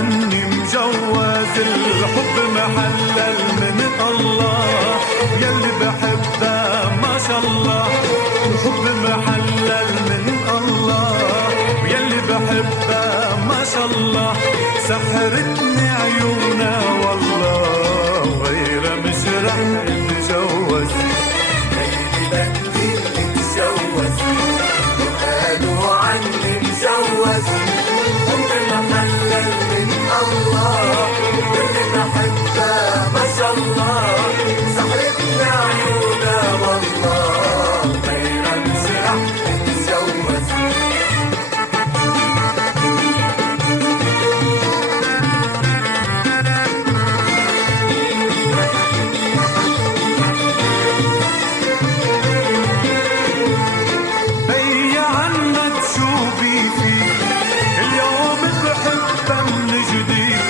عني مجوز، الحب محلل من الله، يلي بحبها ما شاء الله. الحب محلل من الله، يلي بحبها ما شاء الله. سحرتني عيونها والله، وغيرها مش رح اتجوز. ليلي بدي اتجوز، وقالوا عني مجوز. حب محلل من الله، واللي بحبها ما شاء الله. سحرتني عيونها والله، غيرها مش رح اتجوز. هي عنك شو بي فيك، اليوم بحبها من جديد.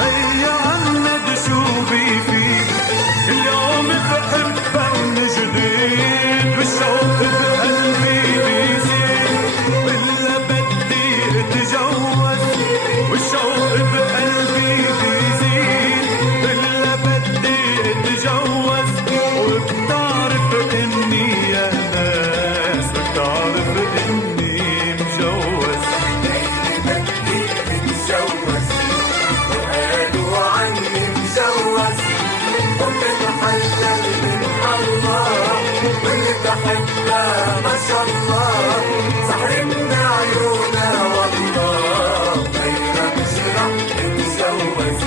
هي عنك شو بي فيك، اليوم بحبها من جديد. والشوق بقلبي بيزيد، ولا بدي اتجوز. والشوق بقلبي بيزيد، ولا بدي اتجوز. وبتعرف اني يا ناس، بتعرف اني مجوز. ليلي بدي اتجوز، وقالوا عني مجوز. حب محلل من الله، واللي بحبها ما شاء الله. سحرتني عيونها والله، غيرها مش رح اتجوز.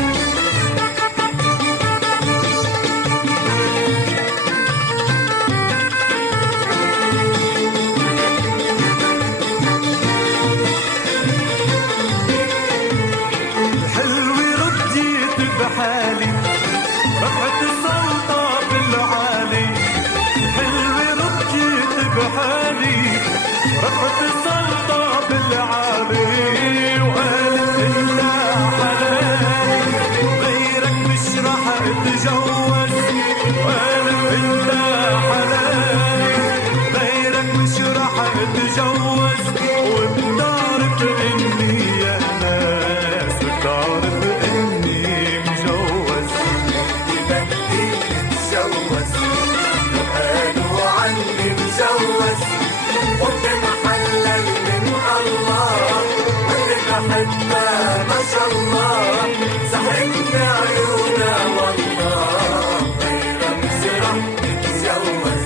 الحلوة رديت بحالي، رفعت السلطة بالعالي. الحلوة رديت بحالي، رفعت السلطة بالعالي. وقالت انت حلالي، غيرك مش رح اتجوز. وقالت انت حلالي، غيرك مش رح اتجوز. وبتعرف اني يا ناس، بتعرف اني مجوز. بدي اتجوز، وقالوا عني مجوز. حب محلل من الله، واللي بحبها ما شاء الله. سحرتني عيونها والله، غيرها مش رح اتجوز.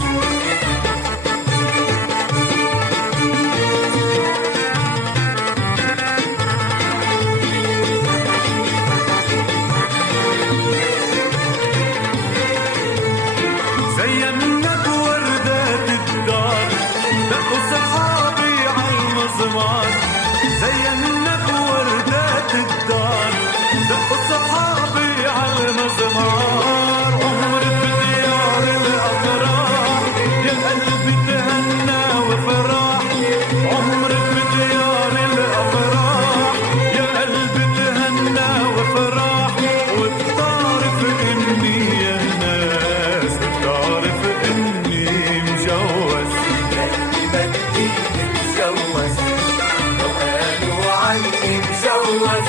زينك وردات الدار، دقوا صحابي عالمزمار. زينك وردات الدار، دقوا صحابي عالمزمار. عمر بديار الأفراح، يا قلبي تهنى وفرح. عمر بديار الأفراح، يا قلبي تهنى وفرح. وبتعرف إني يا ناس، بتعرف إني مجوز. ليلي بدي اتجوز، وقالوا عني مجوز.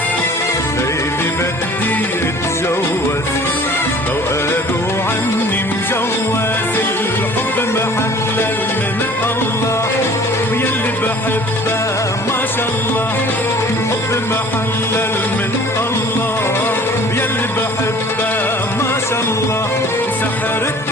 ليلي بدي اتجوز، لو قالوا عني مجوز. الحب محلل من الله، ويلي بحبها ما شاء الله. الحب محلل من الله، يلي بحبها ما شاء الله. سحرت